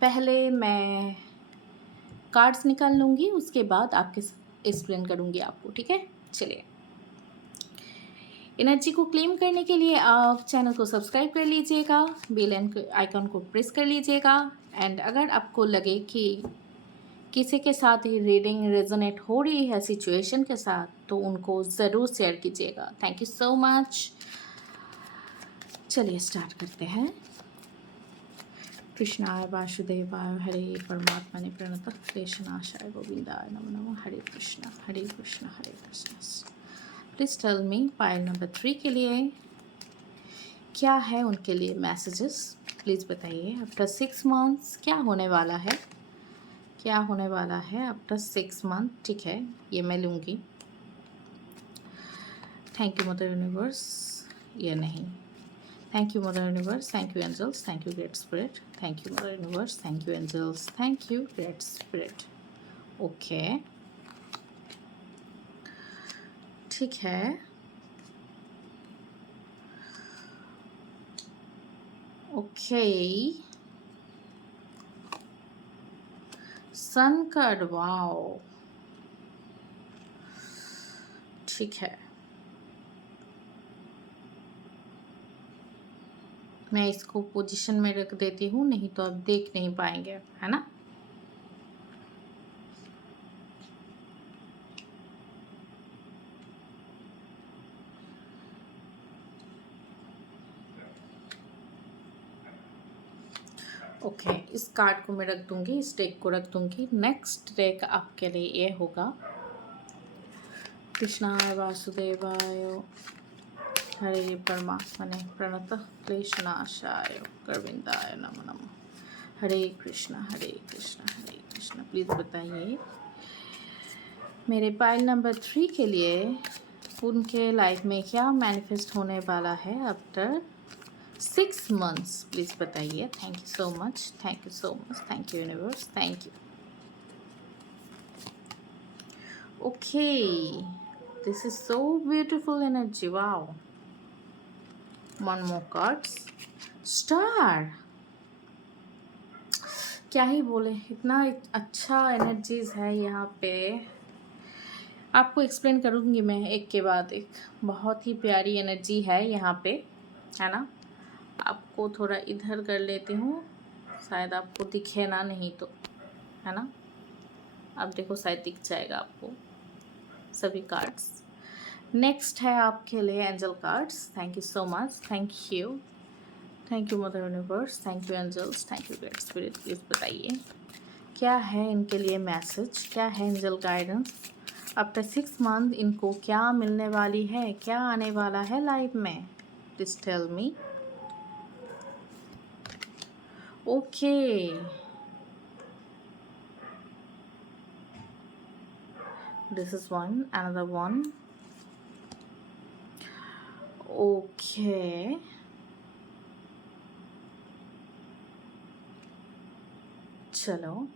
पहले मैं कार्ड्स निकाल लूँगी, उसके बाद आपके एक्सप्लेन करूँगी आपको, ठीक है। चलिए, एनर्जी को क्लेम करने के लिए आप चैनल को सब्सक्राइब कर लीजिएगा, बेल आइकन को प्रेस कर लीजिएगा। एंड अगर आपको लगे कि किसी के साथ ही रीडिंग रेजोनेट हो रही है सिचुएशन के साथ, तो उनको ज़रूर शेयर कीजिएगा। Thank you so much. चलिए स्टार्ट करते हैं। कृष्णाय वासुदेवाय हरे परमात्मा ने प्रणतः क्लेशनाशाय गोविंदाय नमो नमः। हरे कृष्णा हरे Krishna. Please tell me pile number 3 के लिए क्या है, उनके लिए मैसेजेस प्लीज़ बताइए। आफ्टर 6 मंथ्स क्या होने वाला है, क्या होने वाला है आफ्टर 6 मंथ। ठीक है, ये मैं लूँगी। थैंक यू मदर यूनिवर्स, ये नहीं। Thank you mother universe, thank you angels, thank you great spirit, thank you mother universe, thank you angels, thank you great spirit. Okay ठीक है, ओके। सन कार्ड, वाओ, ठीक है। मैं इसको position में रख देती हूँ, नहीं तो आप देख नहीं पाएंगे, है ना। ओके इस कार्ड को मैं रख दूंगी, इस डेक को रख दूंगी। नेक्स्ट डेक आपके लिए ये होगा। कृष्णाय वासुदेवाय हरे परमात्मने प्रणतः क्लेशनाशाय गोविंदाय नमो नमः। हरे कृष्णा हरे कृष्णा हरे कृष्णा। प्लीज़ बताइए मेरे पाइल नंबर 3 के लिए उनके लाइफ में क्या मैनिफेस्ट होने वाला है आफ्टर 6 मंथ्स। प्लीज़ बताइए। Thank you so much, thank you so much, thank you universe, thank you. Okay, this is so beautiful energy. Wow. One more cards. Star. क्या ही बोले, इतना अच्छा एनर्जीज है यहाँ पे। आपको एक्सप्लेन करूँगी मैं एक के बाद एक। बहुत ही प्यारी एनर्जी है यहाँ पे, है ना। आपको थोड़ा इधर कर लेती हूँ, शायद आपको दिखे ना, नहीं तो, है ना। अब देखो शायद दिख जाएगा आपको सभी कार्ड्स। नेक्स्ट है आपके लिए angel cards. Thank you so much, thank you, thank you mother universe, thank you angels, thank you great spirit. Please बताइए क्या है इनके लिए मैसेज, क्या है एंजल गाइडेंस आफ्टर 6 मंथ। इनको क्या मिलने वाली है, क्या आने वाला है लाइफ में। Please tell me. Okay this is one, another one. Okay चलो,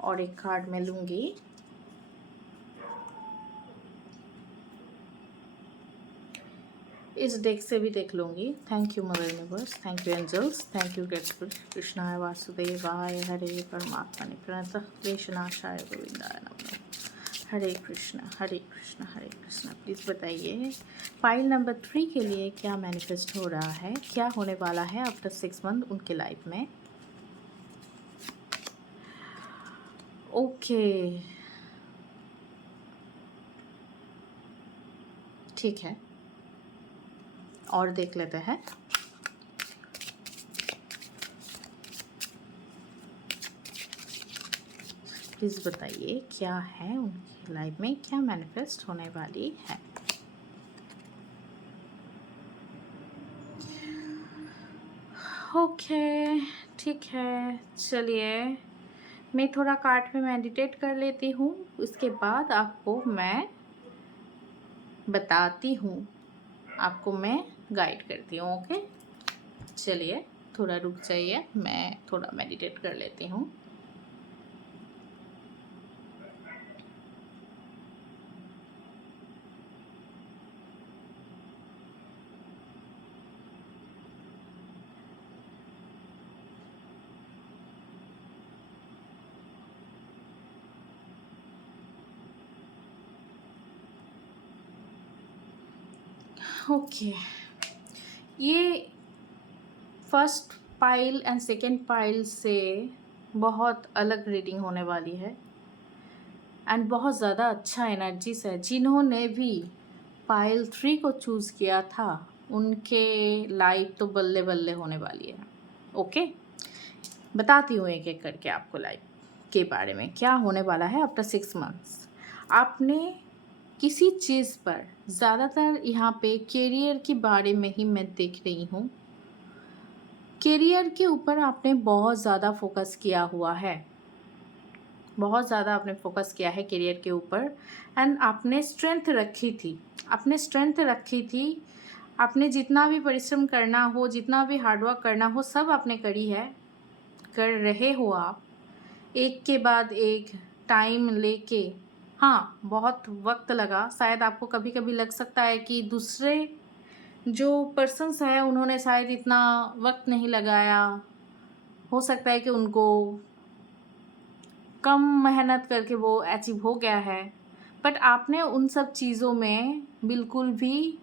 और एक कार्ड मैं लूँगी। इस डेक से भी देख लूँगी। Thank you mother universe, thank you angels, thank you great spirit. कृष्णाय वासुदेवाय हरे परमात्मा ने प्रणतः क्लेशनाशाय गोविंदाय नमः। हरे कृष्णा हरे कृष्णा हरे कृष्णा। प्लीज़ बताइए फाइल नंबर 3 के लिए क्या मैनिफेस्ट हो रहा है, क्या होने वाला है आफ्टर 6 मंथ उनके लाइफ में। ओके ठीक है, और देख लेते हैं। प्लीज़ बताइए क्या है उनकी लाइफ में, क्या मैनिफेस्ट होने वाली है। ओके ठीक है, चलिए मैं थोड़ा कार्ड में मेडिटेट कर लेती हूँ, उसके बाद आपको मैं बताती हूँ, आपको मैं गाइड करती हूँ। ओके चलिए थोड़ा रुक जाइए, मैं थोड़ा मेडिटेट कर लेती हूँ। ओके ये first pile and second pile से बहुत अलग रीडिंग होने वाली है एंड बहुत ज़्यादा अच्छा एनर्जीज है। जिन्होंने भी पाइल 3 को चूज़ किया था उनके लाइफ तो बल्ले बल्ले होने वाली है। ओके बताती हूँ एक एक करके आपको लाइफ के बारे में क्या होने वाला है आफ्टर 6 मंथ्स। आपने किसी चीज़ पर ज़्यादातर यहाँ पे करियर के बारे में ही मैं देख रही हूँ। करियर के ऊपर आपने बहुत ज़्यादा फोकस किया हुआ है, बहुत ज़्यादा आपने फोकस किया है करियर के ऊपर। एंड आपने स्ट्रेंथ रखी थी, आपने जितना भी परिश्रम करना हो, जितना भी हार्डवर्क करना हो, सब आपने करी है, कर रहे हो आप एक के बाद एक टाइम लेके। हाँ, बहुत वक्त लगा, शायद आपको कभी कभी लग सकता है कि दूसरे जो पर्सन्स हैं उन्होंने शायद इतना वक्त नहीं लगाया, हो सकता है कि उनको कम मेहनत करके वो अचीव हो गया है। बट आपने उन सब चीज़ों में बिल्कुल भी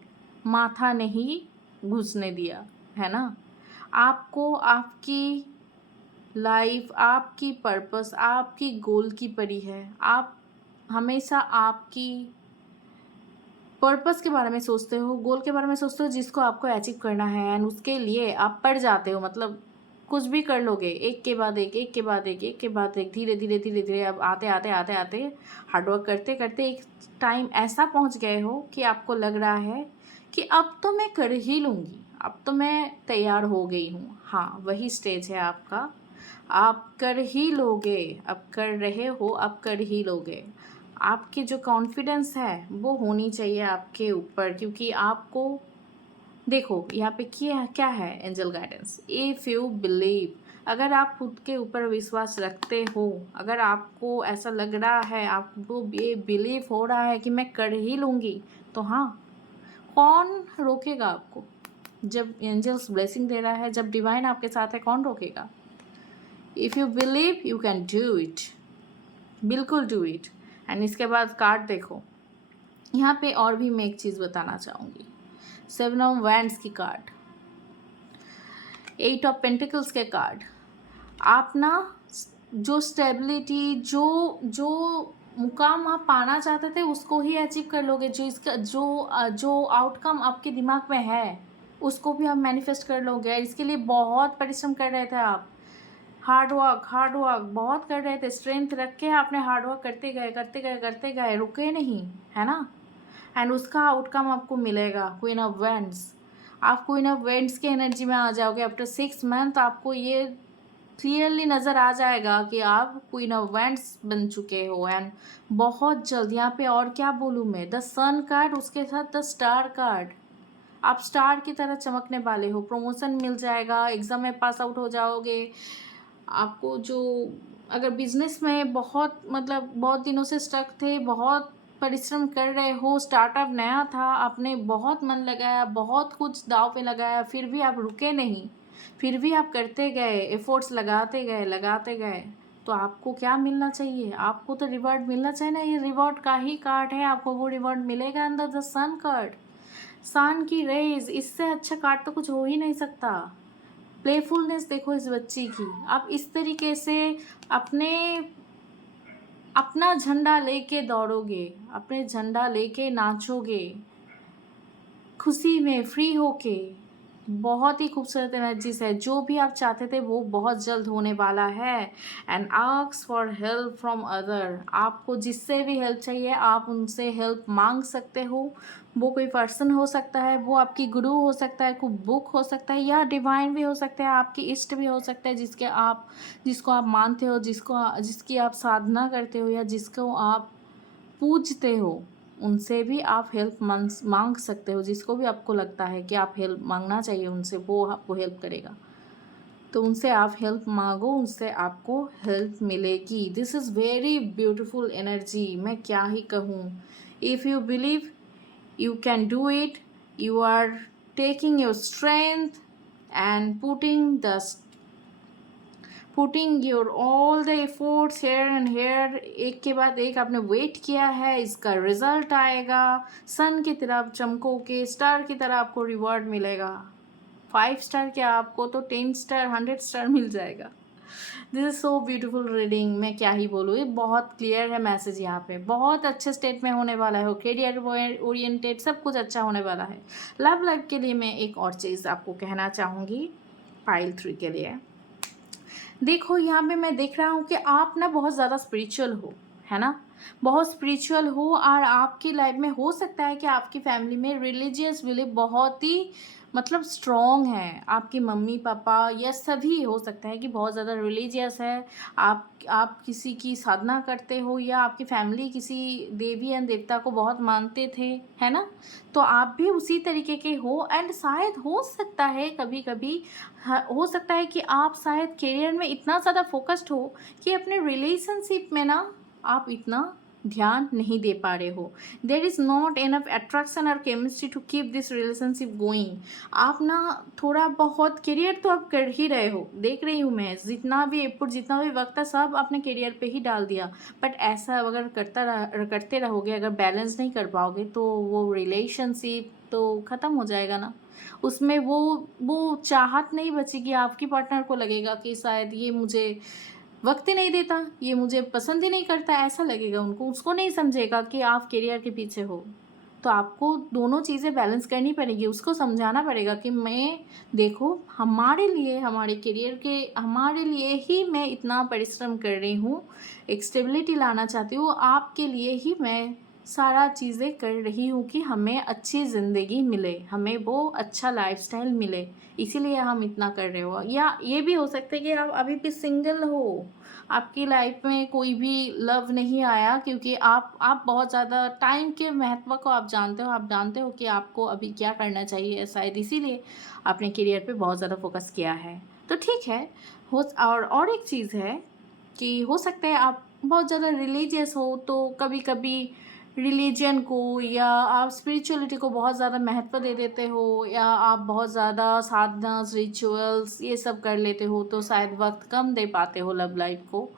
माथा नहीं घुसने दिया, है ना। आपको आपकी लाइफ, आपकी पर्पस, आपकी गोल की पड़ी है। आप हमेशा आपकी पर्पस के बारे में सोचते हो, गोल के बारे में सोचते हो जिसको आपको अचीव करना है, एंड उसके लिए आप पढ़ जाते हो। मतलब कुछ भी कर लोगे, एक के बाद एक, एक के बाद एक, एक के बाद एक, धीरे धीरे धीरे धीरे अब आते आते आते आते हार्डवर्क करते करते एक टाइम ऐसा पहुंच गए हो कि आपको लग रहा है कि अब तो मैं कर ही लूँगी, अब तो मैं तैयार हो गई हूँ। हाँ, वही स्टेज है आपका, आप कर ही लोगे, अब कर रहे हो, अब कर ही लोगे। आपकी जो कॉन्फिडेंस है वो होनी चाहिए आपके ऊपर, क्योंकि आपको देखो यहाँ पे क्या क्या है, angel guidance, if you believe, अगर आप खुद के ऊपर विश्वास रखते हो, अगर आपको ऐसा लग रहा है, आपको ये बिलीव हो रहा है कि मैं कर ही लूँगी, तो हाँ, कौन रोकेगा आपको। जब एंजल्स ब्लेसिंग दे रहा है, जब डिवाइन आपके साथ है, कौन रोकेगा। If you believe you can do it, बिल्कुल डू इट। एंड इसके बाद कार्ड देखो, यहाँ पे और भी मैं एक चीज़ बताना चाहूँगी। 7 ऑफ वैंड्स की कार्ड, 8 ऑफ पेंटिकल्स के कार्ड। आप ना जो स्टेबिलिटी, जो जो मुकाम आप पाना चाहते थे उसको ही अचीव कर लोगे। जो इसका जो आउटकम आपके दिमाग में है उसको भी आप मैनिफेस्ट कर लोगे। इसके लिए बहुत परिश्रम कर रहे थे आप, हार्ड वर्क बहुत कर रहे थे, स्ट्रेंथ रख के आपने हार्ड वर्क करते गए, रुके नहीं, है ना। एंड उसका आउटकम आपको मिलेगा, क्वीन ऑफ वेंड्स। आप क्वीन ऑफ वेंड्स की एनर्जी में आ जाओगे आफ्टर 6 मंथ। आपको ये क्लियरली नज़र आ जाएगा कि आप क्वीन ऑफ वेंड्स बन चुके हो। एंड बहुत जल्द, यहाँ पे और क्या बोलूँ मैं, द सन कार्ड, उसके साथ द स्टार कार्ड, आप स्टार की तरह चमकने वाले हो। प्रमोशन मिल जाएगा, एग्ज़ाम में पास आउट हो जाओगे। आपको जो अगर बिजनेस में बहुत मतलब बहुत दिनों से स्टक थे, बहुत परिश्रम कर रहे हो, स्टार्टअप नया था, आपने बहुत मन लगाया, बहुत कुछ दांव पे लगाया, फिर भी आप रुके नहीं, फिर भी आप करते गए, एफर्ट्स लगाते गए, तो आपको क्या मिलना चाहिए, आपको तो रिवॉर्ड मिलना चाहिए ना। ये रिवॉर्ड का ही कार्ड है, आपको वो रिवॉर्ड मिलेगा अंदर द सन कार्ड, सन की रेज। इससे अच्छा कार्ड तो कुछ हो ही नहीं सकता। प्लेफुलनेस देखो इस बच्ची की, आप इस तरीके से अपने अपना झंडा लेके दौड़ोगे, अपने झंडा लेके नाचोगे, खुशी में फ्री होके। बहुत ही खूबसूरत एनर्जीज है, जो भी आप चाहते थे वो बहुत जल्द होने वाला है। And ask for help from other, आपको जिससे भी हेल्प चाहिए आप उनसे हेल्प मांग सकते हो। वो कोई पर्सन हो सकता है, वो आपकी गुरु हो सकता है, कोई बुक हो सकता है, या डिवाइन भी हो सकता है, आपकी इष्ट भी हो सकता है, जिसको आप मानते हो, जिसकी आप साधना करते हो, या जिसको आप पूजते हो। उनसे भी आप हेल्प मांग सकते हो। जिसको भी आपको लगता है कि आप हेल्प मांगना चाहिए उनसे, वो आपको हेल्प करेगा, तो उनसे आप हेल्प मांगो, उनसे आपको हेल्प मिलेगी। This is very beautiful energy, मैं क्या ही कहूँ। If you believe you can do it, you are taking your strength and putting your all the efforts here and here. एक के बाद एक आपने वेट किया है, इसका रिजल्ट आएगा। सन की तरफ चमकोगे, स्टार की तरह आपको रिवॉर्ड मिलेगा। 5 स्टार क्या, आपको तो 10 स्टार 100 स्टार मिल जाएगा। This is so beautiful reading, मैं क्या ही बोलूँ, ये बहुत क्लियर है मैसेज। यहाँ पे बहुत अच्छे स्टेट में होने वाला है, करियर ओरिएंटेड सब कुछ अच्छा होने वाला है। लव लाइफ के लिए मैं एक और चीज़ आपको कहना चाहूँगी, पाइल 3 के लिए। देखो यहाँ पे मैं देख रहा हूँ कि आप ना बहुत ज़्यादा स्पिरिचुअल हो, है ना? बहुत स्पिरिचुअल हो और आपकी लाइफ में हो सकता है कि आपकी फैमिली में रिलीजियस बिलीफ बहुत ही मतलब स्ट्रॉन्ग है। आपकी मम्मी पापा या सभी हो सकता है कि बहुत ज़्यादा रिलीजियस है। आप किसी की साधना करते हो या आपकी फैमिली किसी देवी एंड देवता को बहुत मानते थे, है ना? तो आप भी उसी तरीके के हो एंड शायद हो सकता है कभी कभी हो सकता है कि आप शायद करियर में इतना ज़्यादा फोकस्ड हो कि अपने रिलेशनशिप में ना आप इतना ध्यान नहीं दे पा रहे हो। There is not enough attraction और chemistry to keep this relationship going. आप ना थोड़ा बहुत करियर तो आप कर ही रहे हो, देख रही हूँ मैं, जितना भी एफर्ट जितना भी वक्त था सब आपने करियर पे ही डाल दिया। बट ऐसा अगर करते रहोगे, अगर बैलेंस नहीं कर पाओगे तो वो रिलेशनशिप तो ख़त्म हो जाएगा ना। उसमें वो चाहत नहीं बचेगी। आपकी पार्टनर को लगेगा कि शायद ये मुझे वक्त ही नहीं देता, ये मुझे पसंद ही नहीं करता, ऐसा लगेगा उनको। उसको नहीं समझेगा कि आप करियर के पीछे हो। तो आपको दोनों चीज़ें बैलेंस करनी पड़ेगी। उसको समझाना पड़ेगा कि मैं देखो हमारे लिए, हमारे करियर के हमारे लिए ही मैं इतना परिश्रम कर रही हूँ, एक स्टेबिलिटी लाना चाहती हूँ, आपके लिए ही मैं सारा चीज़ें कर रही हूँ कि हमें अच्छी ज़िंदगी मिले, हमें वो अच्छा लाइफस्टाइल मिले, इसीलिए हम इतना कर रहे हो। या ये भी हो सकता है कि आप अभी भी सिंगल हो, आपकी लाइफ में कोई भी लव नहीं आया, क्योंकि आप बहुत ज़्यादा टाइम के महत्व को आप जानते हो कि आपको अभी क्या करना चाहिए, शायद इसीलिए आपने करियर पे बहुत ज़्यादा फोकस किया है। तो ठीक है। हो और एक चीज़ है कि हो सकता है आप बहुत ज़्यादा रिलीजियस हो, तो कभी कभी रिलीजन को या आप स्पिरिचुअलिटी को बहुत ज़्यादा महत्व दे देते हो, या आप बहुत ज़्यादा साधना रिचुअल्स ये सब कर लेते हो, तो शायद वक्त कम दे पाते हो लव लाइफ को।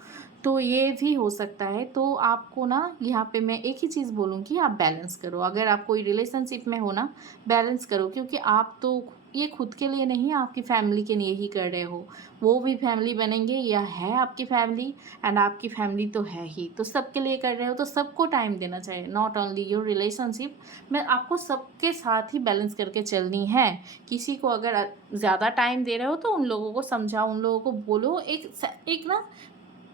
तो ये भी हो सकता है। तो आपको ना यहाँ पे मैं एक ही चीज़ बोलूँगी, आप बैलेंस करो। अगर आप कोई रिलेशनशिप में हो ना, बैलेंस करो, क्योंकि आप तो ये खुद के लिए नहीं, आपकी फैमिली के लिए ही कर रहे हो। वो भी फैमिली बनेंगे या है आपकी फैमिली, एंड आपकी फैमिली तो है ही, तो सबके लिए कर रहे हो, तो सबको टाइम देना चाहिए, नॉट ओनली योर रिलेशनशिप में। आपको सबके साथ ही बैलेंस करके चलनी है। किसी को अगर ज़्यादा टाइम दे रहे हो तो उन लोगों को समझाओ, उन लोगों को बोलो, एक ना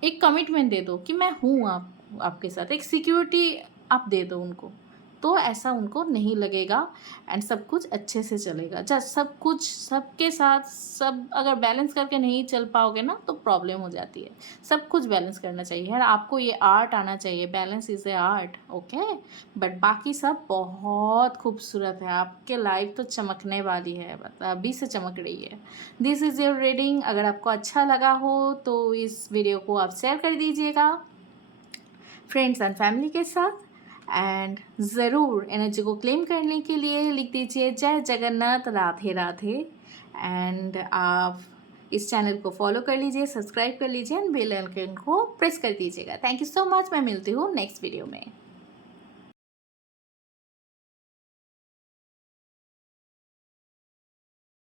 एक कमिटमेंट दे दो कि मैं हूँ आपके साथ, एक सिक्योरिटी आप दे दो उनको, तो ऐसा उनको नहीं लगेगा एंड सब कुछ अच्छे से चलेगा। जस्ट सब कुछ सबके साथ सब अगर बैलेंस करके नहीं चल पाओगे ना तो प्रॉब्लम हो जाती है। सब कुछ बैलेंस करना चाहिए यार, आपको ये आर्ट आना चाहिए, balance is a art, okay. But बाकी सब बहुत खूबसूरत है, आपके लाइफ तो चमकने वाली है, मतलब अभी से चमक रही है। This is your reading. अगर आपको अच्छा लगा हो तो इस वीडियो को आप शेयर कर दीजिएगा फ्रेंड्स एंड फैमिली के साथ, एंड ज़रूर एनर्जी को क्लेम करने के लिए लिख दीजिए जय जगन्नाथ, राधे राधे। एंड आप इस चैनल को फॉलो कर लीजिए, सब्सक्राइब कर लीजिए एंड बेल आइकन को प्रेस कर दीजिएगा। Thank you so much. मैं मिलती हूँ नेक्स्ट वीडियो में।